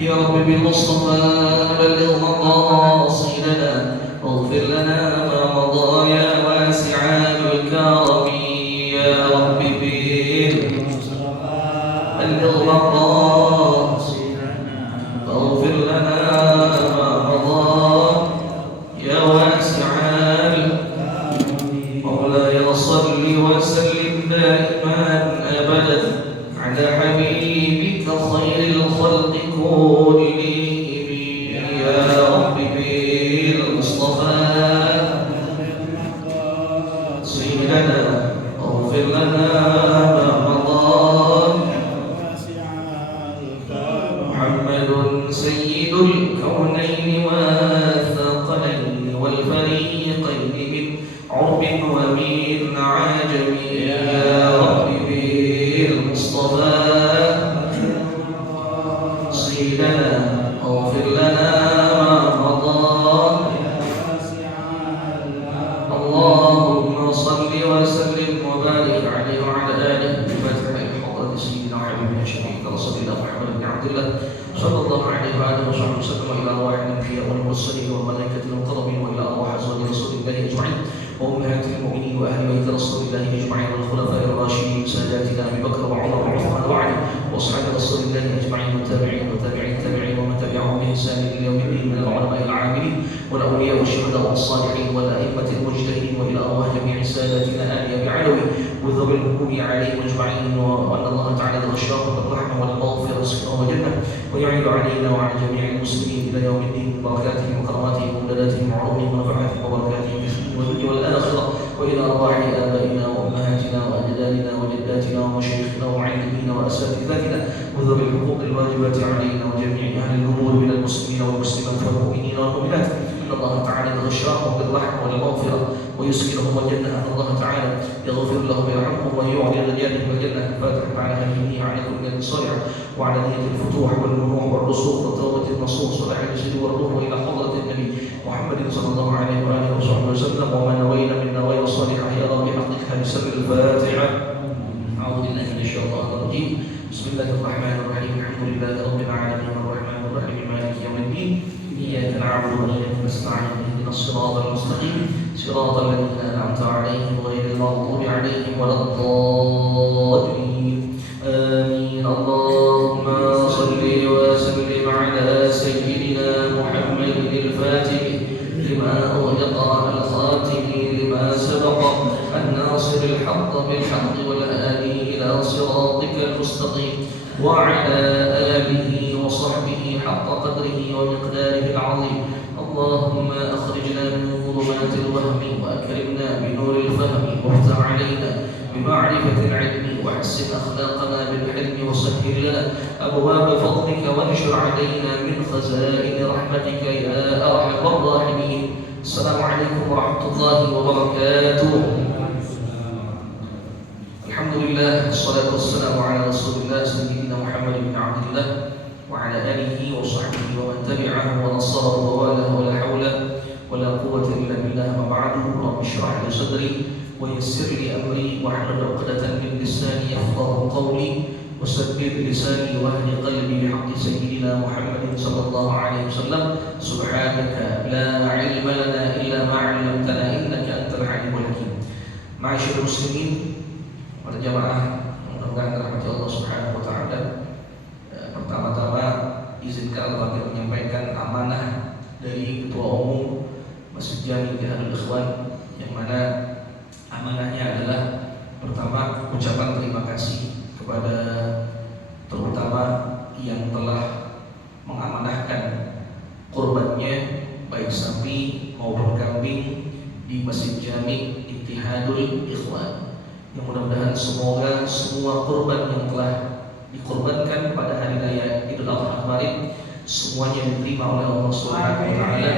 يا رب بالمصطفى بلغ مقاصدنا واغفر لنا ما مضى يا واسع الكرم يا رب بلغ مقاصدنا واغفر لنا ما مضى يا واسع الكرم مولاي صل وسلم دائما ابدا على حبيبك خير الخلق كلهم يا رب بالمصطفى سيدنا اغفر لنا ما مضى محمد سيد الكونين والثقلين والفريقين من عرب ومن عجم يا رب بالمصطفى سيدنا اغفر لنا ما مضى اللهم صل وسلم وبارك عليه وعلى اله بفتح حضره سيدنا وحبيبنا شفيع رسول الله محمد بن عبد الله صلى الله عليه وعلى وصحبه وسلم الى ارواح الانبياء والمرسلين والملائكه المقربين والى ارواح ازواج رسول الله اجمعين وامهات المؤمنين واهل بيت رسول الله اجمعين والخلفاء الراشدين ساداتنا ابي بكر وعمر وعثمان وعلي واصحاب رسول الله اجمعين والتابعين وتابعين التابعين ومن تبعهم باحسان الى يوم الدين من العلماء العاملين والاولياء والشهداء والصالحين والائمه المجتهدين والى ارواح جميع ساداتنا ال ابي علوي وذوي الحكم عليهم اجمعين وان الله تعالى غشاهم بالرحمه والمغفره والسكر والجنه ويعيد علينا وعلى جميع المسلمين الى يوم الدين بركاتهم وكراماتهم ومداداتهم وعلومهم ونفعاتهم وبركاتهم في الدنيا والدنيا والاخره والى ارواح ابائنا وامهاتنا واجدادنا وجداتنا ومشايخنا ومعلمينا واساتذتنا وذوي الحقوق الواجبات علينا وجميع اهل الامور من المسلمين والمسلمات والمؤمنين والمؤمنات ان الله تعالى يغشاهم بالرحمه والمغفره ويسكنهم الجنه ان الله تعالى يغفر لهم ويرحمهم ويعطي رجالهم الجنه الفاتحه على هذه على كل نية صالحه وعلى نية الفتوح والنمو والرسوخ والتوبه النصوص صلاح الجسد والروح الى حضره النبي محمد صلى الله عليه واله وصحبه وسلم وما نوينا من نوايا صالحه يا رب حققها بسر الفاتحه. اعوذ بالله من الشيطان الرجيم. بسم الله الرحمن الرحيم. الحمد لله رب العالمين الرحمن الرحيم مالك يوم الدين اياك نعبد واياك نستعين اهدنا الصراط المستقيم صراط الذين انعمت عليهم غير المغضوب عليهم ولا الضالين امين. اللهم صل وسلم على سيدنا محمد الفاتح لما أغلق الخاتم لما سبق الناصر الحق بالحق والهادي إلى صراطك المستقيم وعلى آله وصحبه حق قدره ومقداره العظيم. اللهم أخرجنا من ظلمات الوهم وأكرمنا بنور الفهم وافتح علينا بمعرفة العلم واحسن أخلاقنا بالحلم وسهل لنا أبواب فضلك وانشر علينا من خزائن رحمتك يا أرحم الراحمين. السلام عليكم ورحمة الله وبركاته. الحمد لله والصلاة والسلام على رسول الله سيدنا محمد بن عبد الله وعلى آله وصحبه ومن تبعه ونصره ووالاه ولا حول ولا قوة إلا بالله. ما بعد رب اشرح لي صدري ويسر لي أمري واحلل عقدة من لساني يفقهوا قولي وثبت لساني واهد قلبي بحق سيدنا محمد صلى الله عليه وسلم. سبحانك لا علم لنا إلا ما علمتنا إنك أنت العليم الحكيم. معاشر المسلمين berjamaah mudah-mudahan dirahmati Allah Subhanahu wa taala. Pertama-tama izinkan bagi menyampaikan amanah dari Ketua Umum Masjid Jami Ittihadul Ikhwan, yang mana amanahnya adalah pertama ucapan terima kasih kepada terutama yang telah mengamanahkan kurbannya baik sapi maupun kambing di Masjid Jami Ittihadul Ikhwan. Yang mudah-mudahan semoga semua kurban yang telah dikurbankan pada hari raya Idul Adha kemarin semuanya diterima oleh Allah Subhanahu wa taala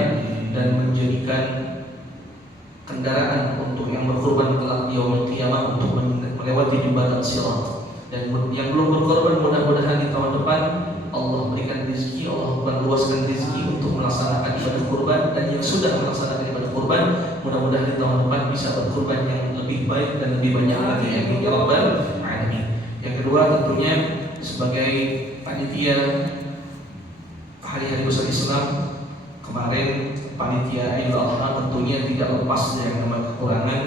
dan menjadikan kendaraan untuk yang berkorban kelak di yaumul qiyamah untuk melewati jembatan Sirat. Dan yang belum berkorban mudah-mudahan di tahun depan Allah berikan rezeki, Allah akan luaskan rezeki untuk melaksanakan ibadah kurban, dan yang sudah melaksanakan ibadah kurban mudah-mudahan di tahun depan bisa berkurban yang lebih baik dan lebih banyak lagi. Amin ya rabbal alamin. Yang kedua tentunya sebagai panitia lepas dari yang namanya kekurangan,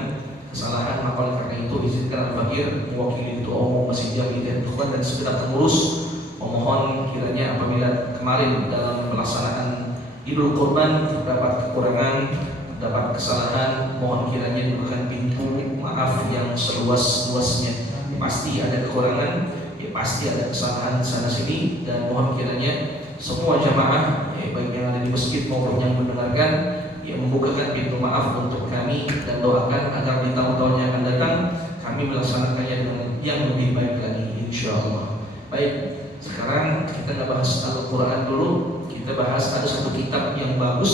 kesalahan. Maka oleh karena itu izinkan Al-Fakir mewakili Ketua Umum Masjid Jami dan dan segenap pengurus memohon kiranya apabila kemarin dalam pelaksanaan Idul Kurban terdapat kekurangan, terdapat kesalahan, mohon kiranya dibukakan pintu maaf yang seluas-luasnya. Pasti ada kekurangan, pasti ada kesalahan sana sini, dan mohon kiranya semua jamaah baik yang ada di masjid maupun yang mendengarkan membukakan pintu maaf untuk kami dan doakan agar di tahun-tahun yang akan datang kami melaksanakannya dengan yang lebih baik lagi insyaallah. Baik, sekarang kita nggak bahas Al-Quran dulu, kita bahas ada satu kitab yang bagus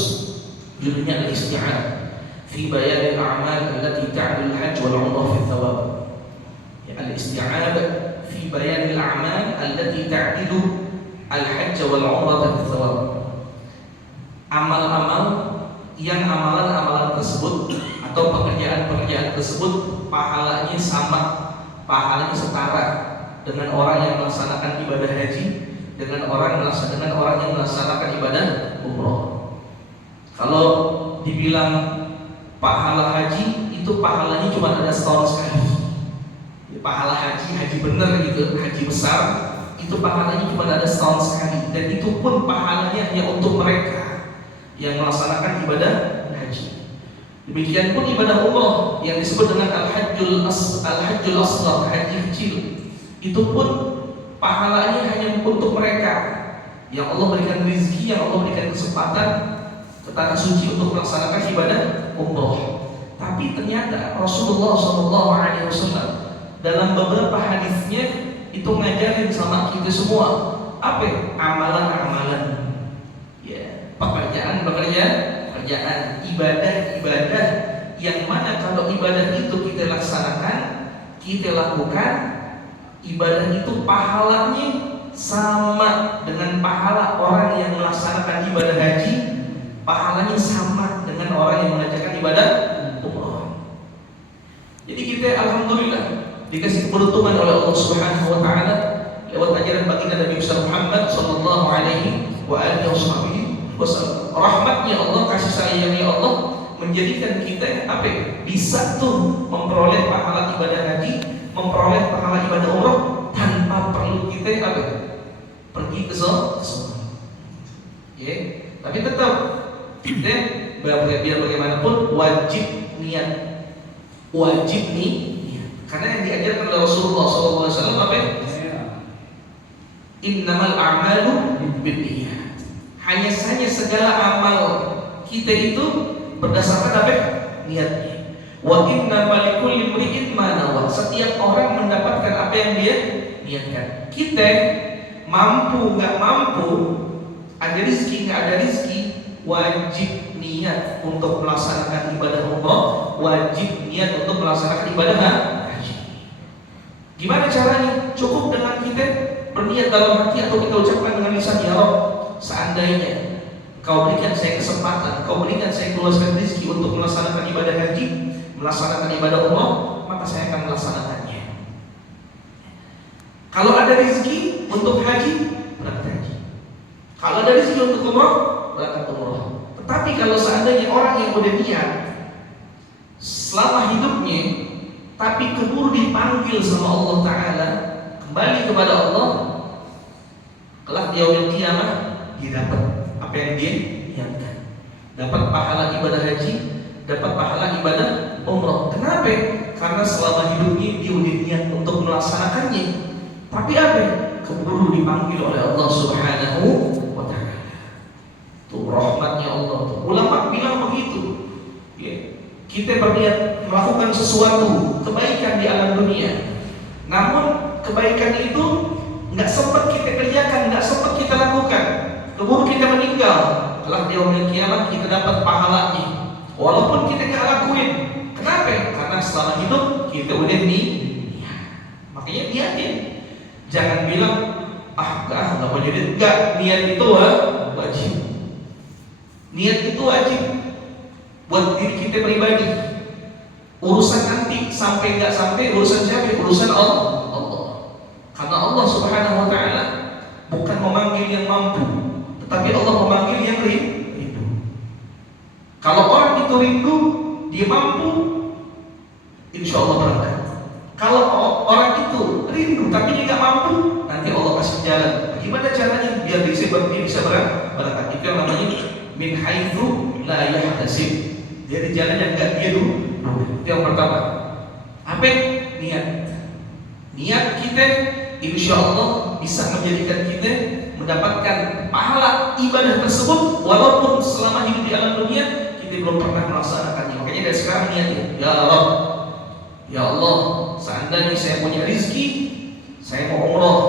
judulnya Al-Isti'ab fi bayan al-a'mal allati ta'dil hajj wal 'umrah fi thawab. Al-Isti'ab fi bayan al-a'mal allati ta'dilu al-hajj wal 'umrah fi thawab. Amal-amal yang amalan-amalan tersebut atau pekerjaan-pekerjaan tersebut pahalanya sama, pahalanya setara dengan orang yang melaksanakan ibadah haji, dengan orang yang melaksanakan ibadah umroh. Kalau dibilang pahala haji itu pahalanya cuma ada setahun sekali. Pahala haji benar gitu, haji besar itu pahalanya cuma ada setahun sekali, dan itu pun pahalanya hanya untuk mereka yang melaksanakan ibadah haji. Demikian pun ibadah umroh yang disebut dengan al-hajjul asghar, haji kecil, itu pun pahalanya hanya untuk mereka yang Allah berikan rezeki, yang Allah berikan kesempatan ke tanah suci untuk melaksanakan ibadah umroh. Tapi ternyata Rasulullah SAW dalam beberapa hadisnya itu ngajarin sama kita semua apa? Amalan-amalan, ya, pekerjaan, ibadah yang mana kalau ibadah itu kita laksanakan, kita lakukan, ibadah itu pahalanya sama dengan pahala orang yang melaksanakan ibadah haji, pahalanya sama dengan orang yang mengerjakan ibadah umroh. Jadi kita alhamdulillah dikasih keberuntungan oleh Allah Subhanahu wa taala lewat ajaran baginda Nabi Muhammad sallallahu alaihi wasallam. Rahmatnya Allah, kasih sayangnya Allah menjadikan kita bisa tuh memperoleh pahala ibadah haji, memperoleh pahala ibadah umroh tanpa perlu kita pergi ke sana. Ya, tapi tetap kita biar bagaimanapun wajib niat, karena yang diajarkan oleh Rasulullah SAW innamal a'malu binniyat. Hanya saja segala amal kita itu berdasarkan niatnya. Wa innamal likulli imri'in ma nawa. Setiap orang mendapatkan apa yang dia niatkan. Kita mampu nggak mampu, ada rezeki nggak ada rezeki, wajib niat untuk melaksanakan ibadah umroh, wajib niat untuk melaksanakan ibadah haji. Gimana caranya? Cukup dengan kita berniat dalam hati atau kita ucapkan dengan lisan, ya Rabb, seandainya Kau berikan saya kesempatan, Kau berikan saya keluaskan rezeki untuk melaksanakan ibadah haji, melaksanakan ibadah umroh, maka saya akan melaksanakannya. Kalau ada rezeki untuk haji, berangkat haji. Kalau ada rezeki untuk umroh, berangkat umroh. Tetapi kalau seandainya orang yang udah niat selama hidupnya, tapi keburu dipanggil sama Allah Ta'ala kembali kepada Allah, kelak di yaumil qiyamah dia dapat apa yang dia niatkan, dapat pahala ibadah haji, dapat pahala ibadah umroh. Kenapa? Karena selama hidupnya dia udah niat untuk melaksanakannya, tapi keburu dipanggil oleh Allah Subhanahu wa Ta'ala. Tuh rahmatnya Allah tuh. Ulama bilang begitu, ya, kita berniat melakukan sesuatu kebaikan di alam dunia, namun kebaikan itu nggak sempat kita kerjakan, nggak sempat kita lakukan, keburu kita meninggal, kelak di yaumil qiyamah kita dapat pahalanya walaupun kita nggak lakuin. Kenapa? Karena selama hidup kita udah makanya niatin. Jangan bilang nggak mau jadi, niat itu wajib. Niat itu wajib buat diri kita pribadi. Urusan nanti sampai nggak sampai urusan siapa? Urusan Allah. Karena Allah Subhanahu wa Ta'ala bukan memanggil yang mampu, tetapi Allah memanggil yang rindu. Kalau orang itu rindu, dia mampu, insya Allah berangkat. Kalau orang itu rindu tapi dia nggak mampu, nanti Allah kasih jalan. Gimana caranya biar dia bisa berangkat? Itu yang namanya min haitsu la yahtasib. Jadi jalan yang nggak dia dulu. Itu yang pertama. Apa? Niat. Niat kita, insya Allah bisa menjadikan kita mendapatkan pahala ibadah tersebut, walaupun selama hidup di alam dunia kita belum pernah melaksanakannya. Makanya dari sekarang niatin, ya Allah, ya Allah, seandainya saya punya rezeki, saya mau umroh,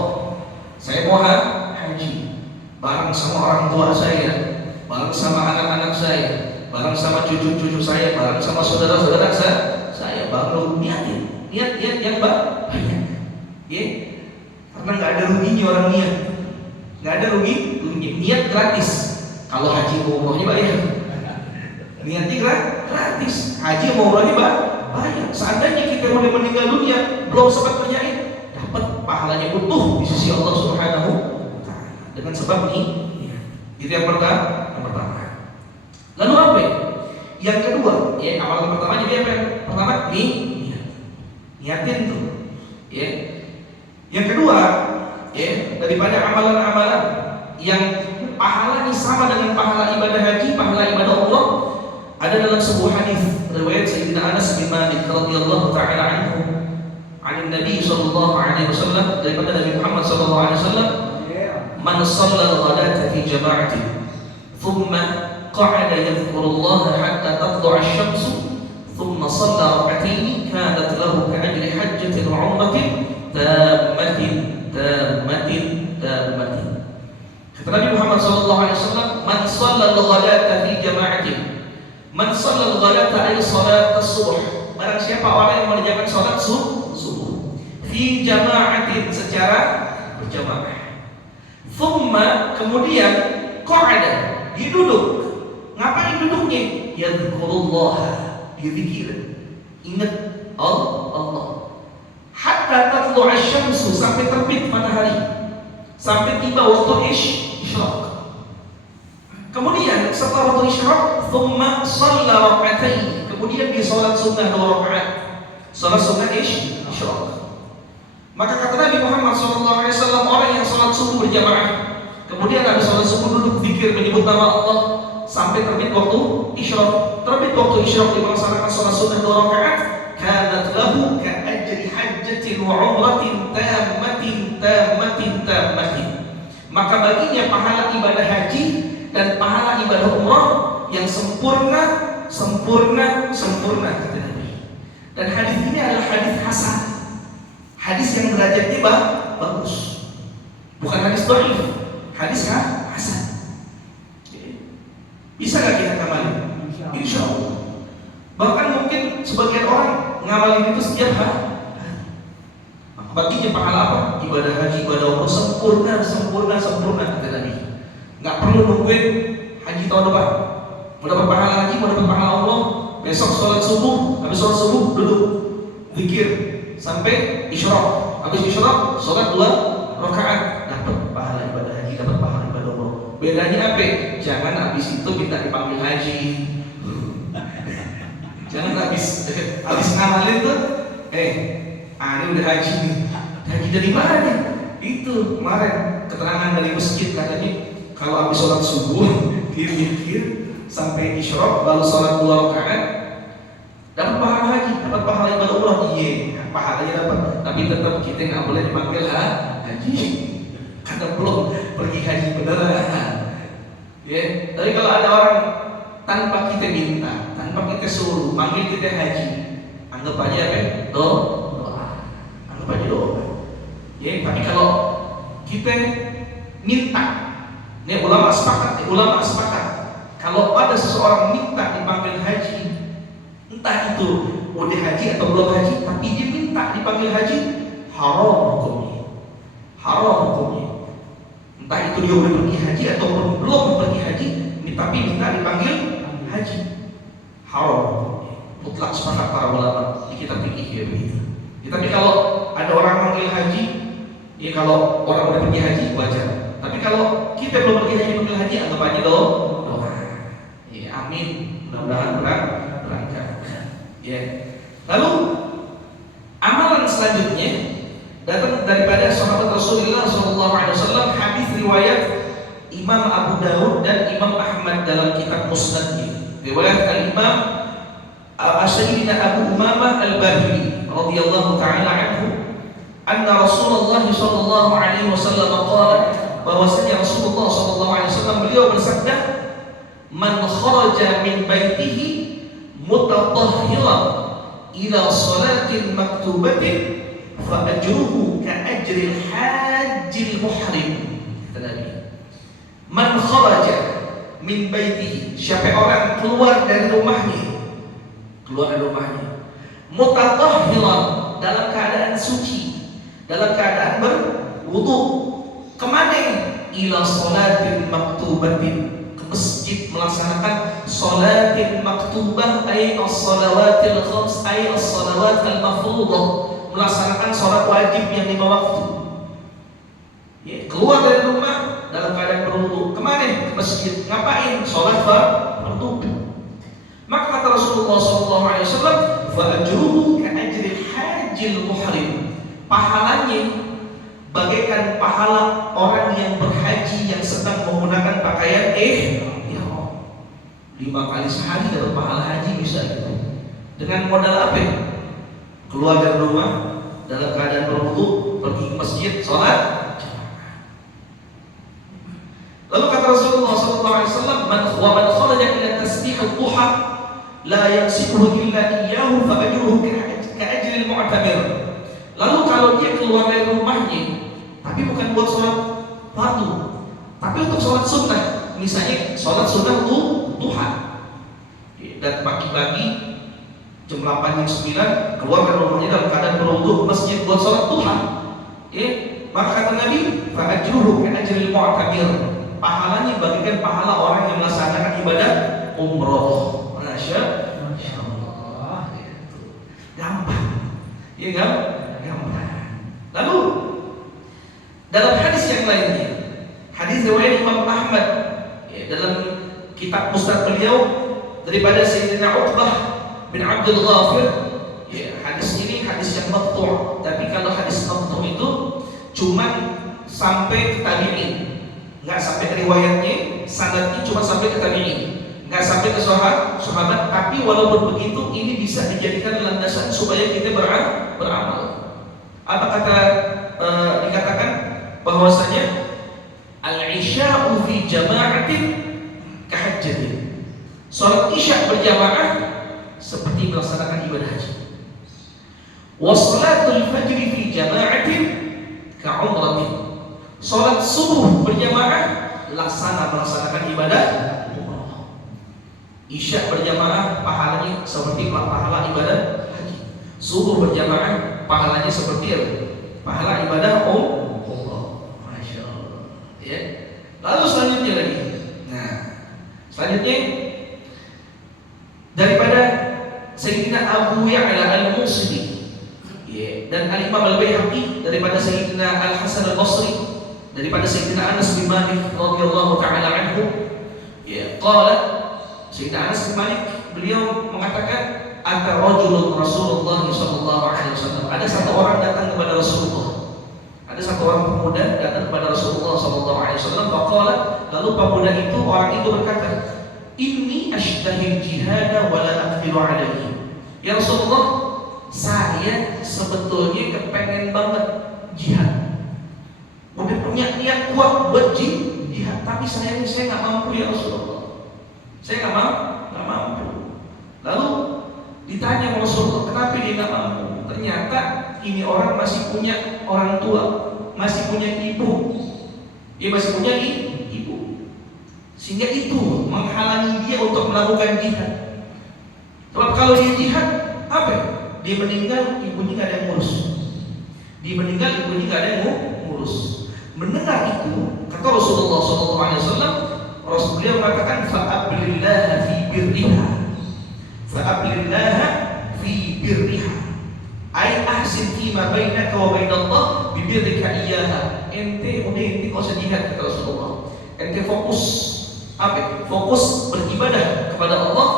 saya mau haji, bareng sama orang tua saya, bareng sama anak-anak saya, bareng sama cucu-cucu saya, bareng sama saudara-saudara saya, baru niatin, niat yang banyak, ya, karena nggak ada ruginya orang niat, nggak ada ruginya, niat gratis. Kalau haji mau umrohnya bayar, niatnya gratis, haji mau umrohnya bayar. Seandainya kita mulai meninggal dunia belum sempat kerjain, dapat pahalanya utuh di sisi Allah Subhanahu wa Ta'ala dengan sebab ini. Itu yang pertama. Lalu apa? Yang kedua, ya, amalan pertama jadi apa? Pertama niatin tuh, ya. Yang kedua, ya, daripada amalan-amalan yang pahalanya sama dengan pahala ibadah haji, pahala ibadah Allah, ada dalam sebuah hadis riwayat Sayyidina Anas bin Malik radhiyallahu taala anhu, an Nabi sallallahu alaihi wasallam, daripada Nabi Muhammad sallallahu alaihi wasallam, man shalla al-ghadata fi jama'atin thumma qa'ada yadhkurullaha hatta tatlu'a asy-syamsu thumma shalla rak'atayn kanat lahu ka'ajri hajjatin wa 'umratin tammatin. Kata Nabi Muhammad sallallahu alaihi wasallam, man shalla al-ghadata fi jama'atin, man shalla al-ghadata ay salat as-subh, barang siapa orang yang mengerjakan salat subuh fi jama'atin, secara berjamaah, thumma, kemudian qa'ada, dia duduk. Ngapain duduknya? Yadhkurullah, dia zikir, ingat Allah, hatta tatlu asy-syamsu, sampai terbit matahari, sampai tiba waktu isyraq. Kemudian setelah waktu isyraq, thumma shalla rak'atayn, kemudian dia salat sunnah 2 rakaat, salat sunnah isyraq. Maka kata Nabi Muhammad SAW, orang yang salat subuh berjamaah, kemudian habis salat subuh duduk zikir menyebut nama Allah sampai terbit waktu isyraq. Terbit waktu isyraq dia melaksanakan salat sunnah 2 rakaat, kanat lahu ka'ajri hajjatin wa umratin tammatin. Maka baginya pahala ibadah haji dan pahala ibadah umrah yang sempurna kata Nabi. Dan hadis ini adalah hadis hasan, hadis yang derajatnya bagus, bukan hadis dhaif, hadis hasan. Bisa nggak kita ngamalin? Insya Allah. Bahkan mungkin sebagian orang ngamalin itu setiap hari. Baginya pahala apa? Ibadah haji, ibadah umrah sempurna kata Nabi. Nggak perlu nungguin haji tahun depan. Mau dapat pahala haji, mau dapat pahala umrah, besok sholat subuh, habis sholat subuh duduk zikir sampai isyraq. Habis isyraq sholat 2 rakaat, dapat pahala ibadah haji, dapat pahala ibadah umrah. Bedanya apa? Jangan habis itu minta dipanggil haji. Jangan habis ngamalin tuh, ini udah haji nih. Haji dari mana nih? Itu kemarin keterangan dari masjid, katanya kalau habis sholat subuh dia mikir sampai isyraq lalu sholat 2 rakaat dapat pahala haji, dapat pahala ibadah umrah. Iya, pahalanya dapat, tapi tetap kita nggak boleh dipanggil haji karena belum pergi haji beneran. Ya, tapi kalau ada orang tanpa kita minta, tanpa kita suruh, manggil kita haji, anggap aja apa? Doa. Anggap aja doa. Ya, tapi kalau kita minta, ini ulama sepakat. Kalau ada seseorang minta dipanggil haji, entah itu udah haji atau belum haji, tapi dia minta dipanggil haji, haram hukumnya. Entah itu dia udah pergi haji atau belum pergi haji, tapi minta dipanggil haji, haram hukumnya. Mutlak sepakat para ulama di kitab fikih ya begitu. Ya, tapi kalau ada orang manggil haji, ya kalau orang udah pergi haji wajar. Tapi kalau kita belum pergi haji manggil haji, anggap aja doa. Ya, amin. Mudah-mudahan berangkat. Ya. Lalu amalan selanjutnya datang daripada sahabat Rasulullah SAW, hadis riwayat Imam Abu Dawud dan Imam Ahmad dalam kitab Musnadnya. Riwayat Al-Imam Sayyidina Abu Umamah Al-Bahili radhiyallahu ta'ala anhu, anna Rasulullah sallallahu alaihi wasallam qala, bahwasanya Rasulullah sallallahu alaihi wasallam beliau bersabda, man kharaja min baitihi mutatahhiran ila salatin maktubatin fa ajruhu ka ajril hajjil muhrim. Kata Nabi, man kharaja min baitihi, siapa orang keluar dari rumahnya, mutatahhiran, dalam keadaan suci, dalam keadaan berwudu, kemana? Ila salatin maktubatin, ke masjid melaksanakan salatin maktubah, ay as-salawatil khams, ay as-salawat al-mafruḍah, melaksanakan salat wajib yang 5 waktu. Ya, keluar dari rumah dalam keadaan berwudu, kemana? Ke masjid. Ngapain? Salat fardu. Maka kata Rasulullah SAW, fa ajruhu ka ajril hajjil muhrim, pahalanya bagaikan pahala orang yang berhaji yang sedang menggunakan pakaian ihram. 5 kali sehari dapat pahala haji bisa gitu. Dengan modal apa? Keluar dari rumah dalam keadaan berwudu, pergi ke masjid, sholat. Lalu kata Rasulullah SAW, man kharaja ila tasbih ad-duha la yamsikuhu illa iyyahu fa ajruhu ka ajril mu'tamir. Lalu kalau dia keluar dari rumahnya tapi bukan buat sholat fardu, tapi untuk sholat sunnah, misalnya sholat sunnah duha, dan pagi-pagi jam 8 jam 9 keluar dari rumahnya dalam keadaan berwudu ke masjid buat sholat duha, maka kata Nabi, fa ajruhu ka ajril mu'tamir, pahalanya bagikan pahala orang yang melaksanakan ibadah umroh. Masya Allah, gampang, ya kan? Gampang. Lalu dalam hadis yang lainnya, hadis riwayat Imam Ahmad dalam kitab Musnad beliau daripada Sayyidina Uqbah bin Abdul Ghafir, hadis ini hadis yang maqtu', tapi kalau hadis maqtu' itu cuma sampai ke tabi'in, nggak sampai riwayatnya, sanadnya cuma sampai ke tabi'in, nggak sampai ke sahabat. Tapi walaupun begitu, ini bisa dijadikan landasan supaya kita beramal. Apa kata dikatakan bahwasanya al-isya'u fi jama'atin kahajjatin, salat isya berjamaah seperti melaksanakan ibadah haji. Wa salatul fajri fi jama'atin ka'umratin, salat subuh berjamaah melaksanakan ibadah umrah. Isya berjamaah pahalanya seperti pahala ibadah haji. Subuh berjamaah pahalanya seperti pahala ibadah umrah. Masya Allah. Ya. Lalu selanjutnya lagi. Nah, selanjutnya daripada Sayyidina Abu Ya'la Al-Musili, dan Al-Imam Al-Baihaqi daripada Sayyidina Al-Hasan Al-Basri, daripada Sayyidina Anas bin Malik radhiyallahu ta'ala anhu, qala, Sayyidina Anas bin Malik beliau mengatakan, ata rajulun Rasulullah sallallahu alaihi wasallam, ada satu orang datang kepada Rasulullah, ada satu orang pemuda datang kepada Rasulullah sallallahu alaihi wasallam, faqala, lalu pemuda itu, orang itu berkata, inni ashtahil jihada wa la aqdiru alaihi. Ya Rasulullah, saya sebetulnya kepengen banget jihad, udah punya niat kuat buat jihad, tapi saya nggak mampu ya Rasulullah, saya nggak mampu. Lalu ditanya Rasulullah, kenapa dia nggak mampu? Ternyata ini orang masih punya orang tua, masih punya ibu, masih punya ibu, sehingga itu menghalangi dia untuk melakukan jihad. Sebab kalau dia jihad, apa? Dia meninggal, ibunya nggak ada yang ngurus. Dia meninggal, ibunya nggak ada yang ngurus. Mendengar itu, kata Rasulullah SAW, Rasulullah mengatakan, fa'ablillaha fi birriha, fa'ablillaha fi birriha, ay ahsin fima bainaka wa bainallah bibirrika iyyaha. Ente kau usah jihad, kata Rasulullah. Ente fokus apa? Fokus beribadah kepada Allah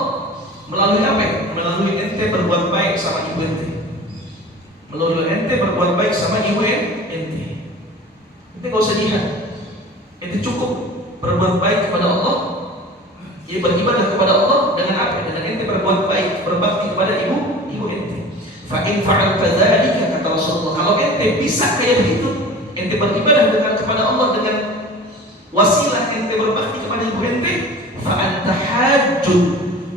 melalui apa? Melalui ente berbuat ibu ente. Melulu ente berbuat baik sama ibu ente. Ente gak usah jihad. Ente cukup berbuat baik kepada Allah. Ya, beribadah kepada Allah dengan apa? Dengan ente berbuat baik, berbakti kepada ibu ente. Fa in fa'alta dzalika, kata Rasulullah, kalau ente bisa kayak begitu, ente beribadah dengan kepada Allah dengan wasilah ente berbakti kepada ibu ente, fa anta hajjun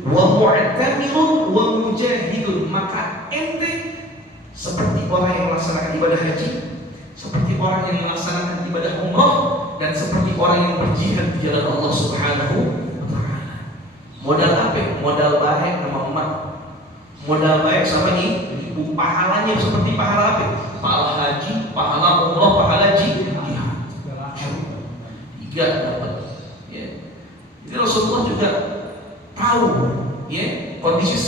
wa mu'tamirun wa mujahidun, maka ente seperti orang yang melaksanakan ibadah haji, seperti orang yang melaksanakan ibadah umrah, dan seperti orang yang berjihad di jalan Allah Subhanahu wa taala. Modal apa? Modal baik sama umat. Modal baik sama ibu, pahalanya seperti pahala apa? Pahala haji, pahala umrah, pahala jihad. Tiga dapat. Ya. Jadi Rasulullah juga tahu, ya, kondisi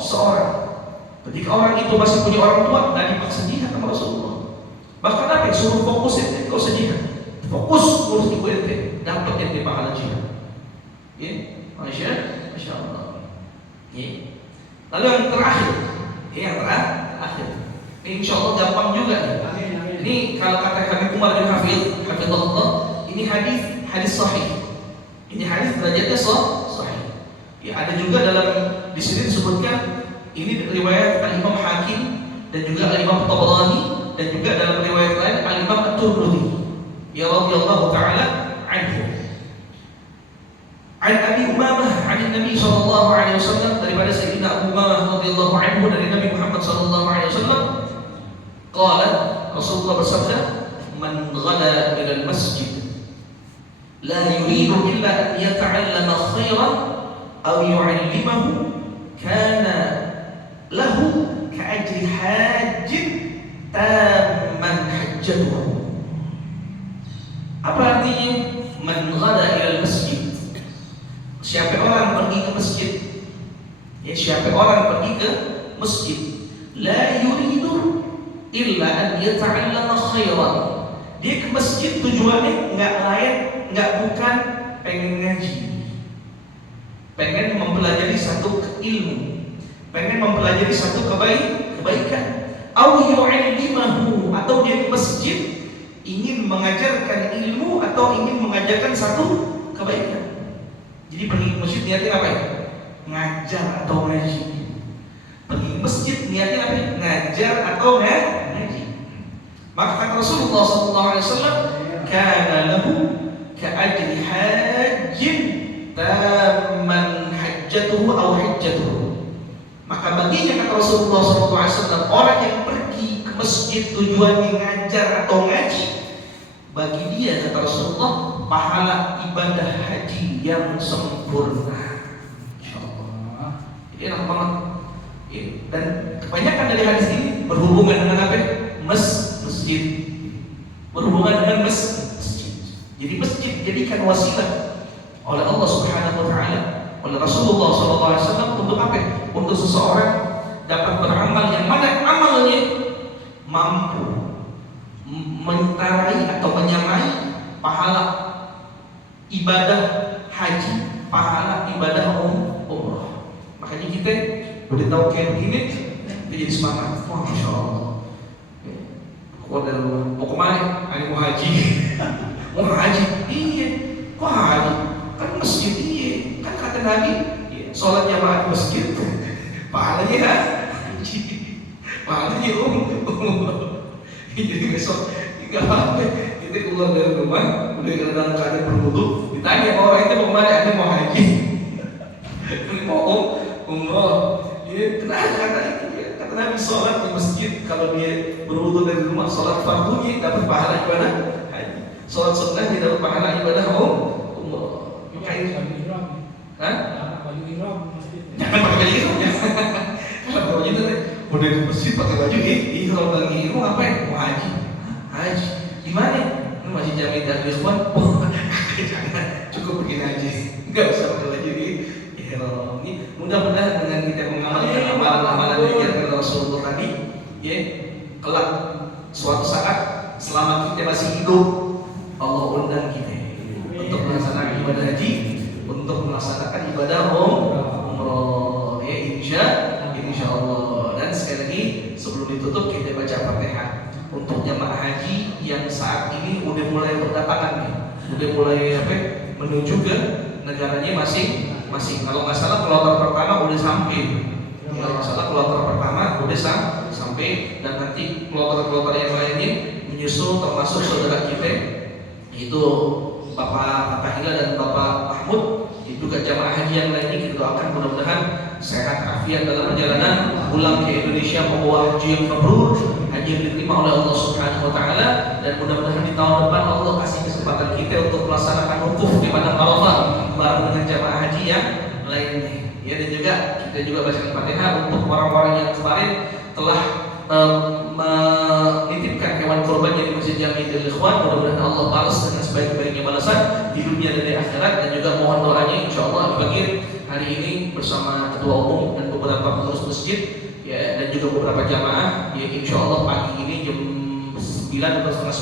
seorang. Ketika orang itu masih punya orang tua, nggak dipaksa jihad sama Rasulullah. Bahkan apa? Suruh fokus ente, nggak usah jihad. Fokus urus ibu ente, dapat ente pahala jihad. Ya, masya Allah. Ya. Lalu yang terakhir, ini insya Allah gampang juga nih. Ini kalau kata Habib Umar bin Hafidhullah, ini hadis sahih. Ini hadis derajatnya sahih. Ya, ada juga dalam di sini disebutkan ini riwayat Al-Imam Hakim dan juga Al-Imam Tabarani, dan juga dalam riwayat lain Al-Imam At-Tirmidzi. Ya radhiyallahu taala anhu. An Abi Umamah an Nabi sallallahu alaihi wasallam, daripada Sayyidina Abu Umamah radhiyallahu anhu dari Nabi Muhammad sallallahu alaihi wasallam, qala, Rasulullah bersabda, man ghada ila al-masjid la yuridu illa an yata'allama khairan aw yu'allimahu kana lahu ka'ajri hajjin tamman hajjatuhu. Apa artinya man ghada ila al-masjid? Siapa orang pergi ke masjid, ya, siapa orang pergi ke masjid, la yuridu illa an yata'allama khairan, dia ke masjid tujuannya nggak lain, nggak bukan pengen ngaji, pengen mempelajari satu ilmu, pengen mempelajari satu kebaikan, au yu'allimahu, atau dia ke masjid ingin mengajarkan ilmu atau ingin mengajarkan satu kebaikan. Jadi pergi ke masjid niatnya apa ya? Ngajar atau ngaji. Pergi ke masjid niatnya apa ya? Ngajar atau ngaji. Maka kata Rasulullah SAW, kana lahu ka'ajri hajjin tamman hajjatuhu aw hajjatuhu. Maka baginya, kata Rasulullah SAW, orang yang pergi ke masjid tujuannya ngajar atau ngaji, bagi dia, kata Rasulullah, pahala ibadah haji yang sempurna. Insyaallah. Ini enak banget. Ya. Dan kebanyakan dari hadis ini berhubungan dengan apa? Masjid. Berhubungan dengan masjid. Jadi masjid dijadikan wasilah oleh Allah Subhanahu wa taala, oleh Rasulullah SAW untuk apa? Untuk seseorang dapat beramal yang mana amalnya mampu menyeterai atau menyamai pahala ibadah haji, pahala ibadah umrah. Makanya kita udah tahu kayak begini, kita jadi semangat. Wah, masya Allah. Keluar dari rumah, mau kemana? Ani mau haji. Mau haji? Iya. Kok haji? Kan masjid, iya. Kan kata Nabi, iya, sholat jamaah di masjid, pahalanya haji, pahalanya umrah. Jadi besok nggak apa-apa, kita keluar dari rumah udah dalam keadaan berwudu, ditanya orang itu mau kemana? Ini mau haji, ini mau umrah. Ya, kenapa kata itu? Ya, kata Nabi, sholat di masjid kalau dia berwudu dari rumah, sholat fardunya dapat pahala ibadah haji, sholat sunnah dia dapat pahala ibadah umrah. Makanya, jangan pakai baju ihram ya. Kalau baju itu udah ke masjid pakai baju ihram lagi, ihram apa ya? Mau haji. Haji di mana? Ini masih Jami Darul Ikhwan. Jangan, cukup begini aja. Enggak usah pakai baju ihram. Ini mudah-mudahan dengan kita mengamalkan amalan-amalan yang diajarkan Rasulullah tadi, ya, kelak suatu saat selama kita masih hidup, Allah undang kita untuk melaksanakan ibadah haji, untuk melaksanakan ibadah umrah, ya, insya Allah. Dan sekali ditutup kita baca Fatihah. Untuk jamaah haji yang saat ini udah mulai berdatangan nih, udah mulai menuju ke negaranya masing-masing. Kalau nggak salah kloter pertama udah sampai. Kalau nggak salah kloter pertama udah sampai, dan nanti kloter-kloter yang lainnya menyusul, termasuk saudara kita itu Bapak Fatahila dan Bapak Mahmud. Itu juga jamaah haji yang lainnya kita doakan mudah-mudahan sehat afiat dalam perjalanan pulang ke Indonesia, membawa haji yang mabrur, haji yang diterima oleh Allah Subhanahu wa taala, dan mudah-mudahan di tahun depan Allah kasih kesempatan kita untuk melaksanakan wukuf di Padang Arafah bareng dengan jamaah haji yang lainnya. Ya, dan juga kita juga baca Fatihah untuk orang-orang yang kemarin telah menitipkan hewan kurbannya di Masjid Jami'atul Ikhwan. Mudah-mudahan Allah balas dengan sebaik-baiknya balasan di dunia dan di akhirat, dan juga mohon doanya insyaallah Al-Fakir hari ini bersama ketua umum dan beberapa pengurus masjid ya, dan juga beberapa jamaah ya, insyaallah pagi ini jam 9 atau setengah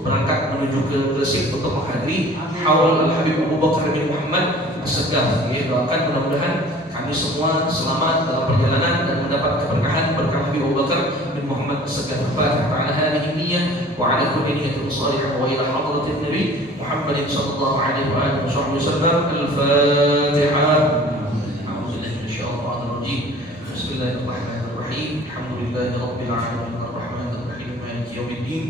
10 berangkat menuju ke Gresik untuk menghadiri haul Al-Habib Abu Bakar bin Muhammad As-Saggaf. Ya, doakan mudah-mudahan kami semua selamat dalam perjalanan dan mendapat keberkahan berkah Habib Abu Bakar bin Muhammad As-Saggaf. Ta'ala hadhihi niyyah wa 'ala kulli niyyatin salihah wa ila hadratin Nabi Muhammad sallallahu alaihi wa alihi wasallam. Al-Fatihah. A'udzubillahi minasyaitonir rajim. Bismillahirrahmanirrahim. Alhamdulillahi rabbil alamin. Arrahmanir rahim. Maliki yaumiddin.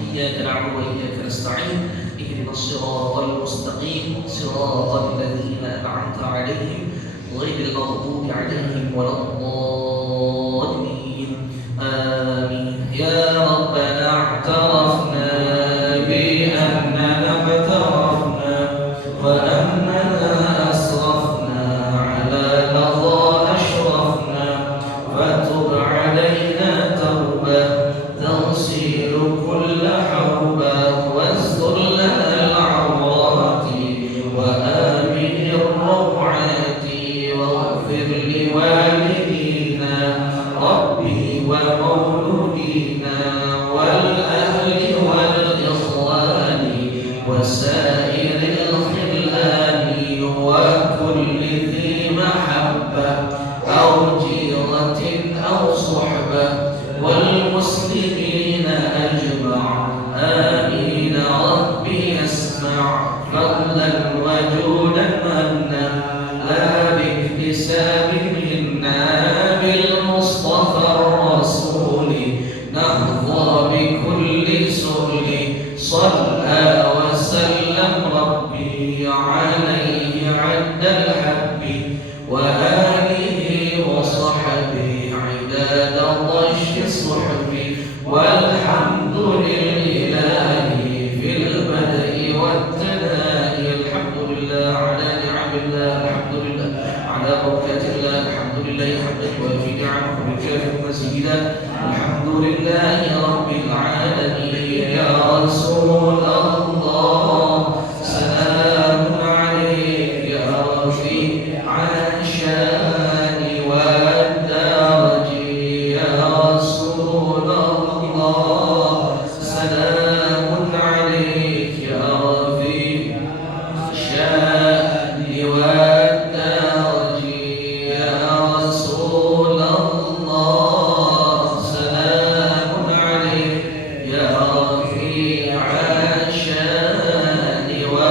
Iyyaka na'budu wa iyyaka nasta'in. Ihdinas siratal mustaqim. Siratal ladzina an'amta 'alaihim ghairil maghdubi 'alaihim waladdallin. Amin. Ya Rabbana i'tarafna bi annana i'tarafna wa annana asrafna 'ala madha ashrafna fatub 'alaina tawbah tagsilu kulla hawba wastur lana al-'awrati wa amin ar-raw'ati waghfir li walidina rabbi wa mawludina wal ahli wal ikhwani wasairil khilani wa kulli dhi mahabbah aw jiratin aw suhbah wal muslimina ajma' amin rabbi asma' fadlan wa judan manna la biktisabin minna bil mustafa ar-rasul nahdha bi kulli su'li salla wa sallam rabbi alayhi 'adda al-habbi wa alihi wa sahbihi 'idada dhashi suhbi walhamdulillahi fil bad'i wat tana'i. Alhamdulillah ala ni'amillah, alhamdulillah ala barakatillah, alhamdulillah hamdan wa fi ni'amahu bikafin mazida. Alhamdulillahi rabbil alamin. Ya Rasulullah salamun alayka ya rafi' an syani wa daraji. Ya Rasulullah salamun alayka ya rafi' syani wa daraji. Ya Rasulullah salamun alayka ya rafi' syani wa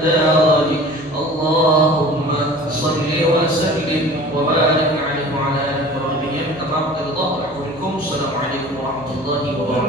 daraji. Allahumma salli wa sallim wa barik alaihi wa ala alihi wa sahbihi. Assalamualaikum warahmatullahi wabarakatuh.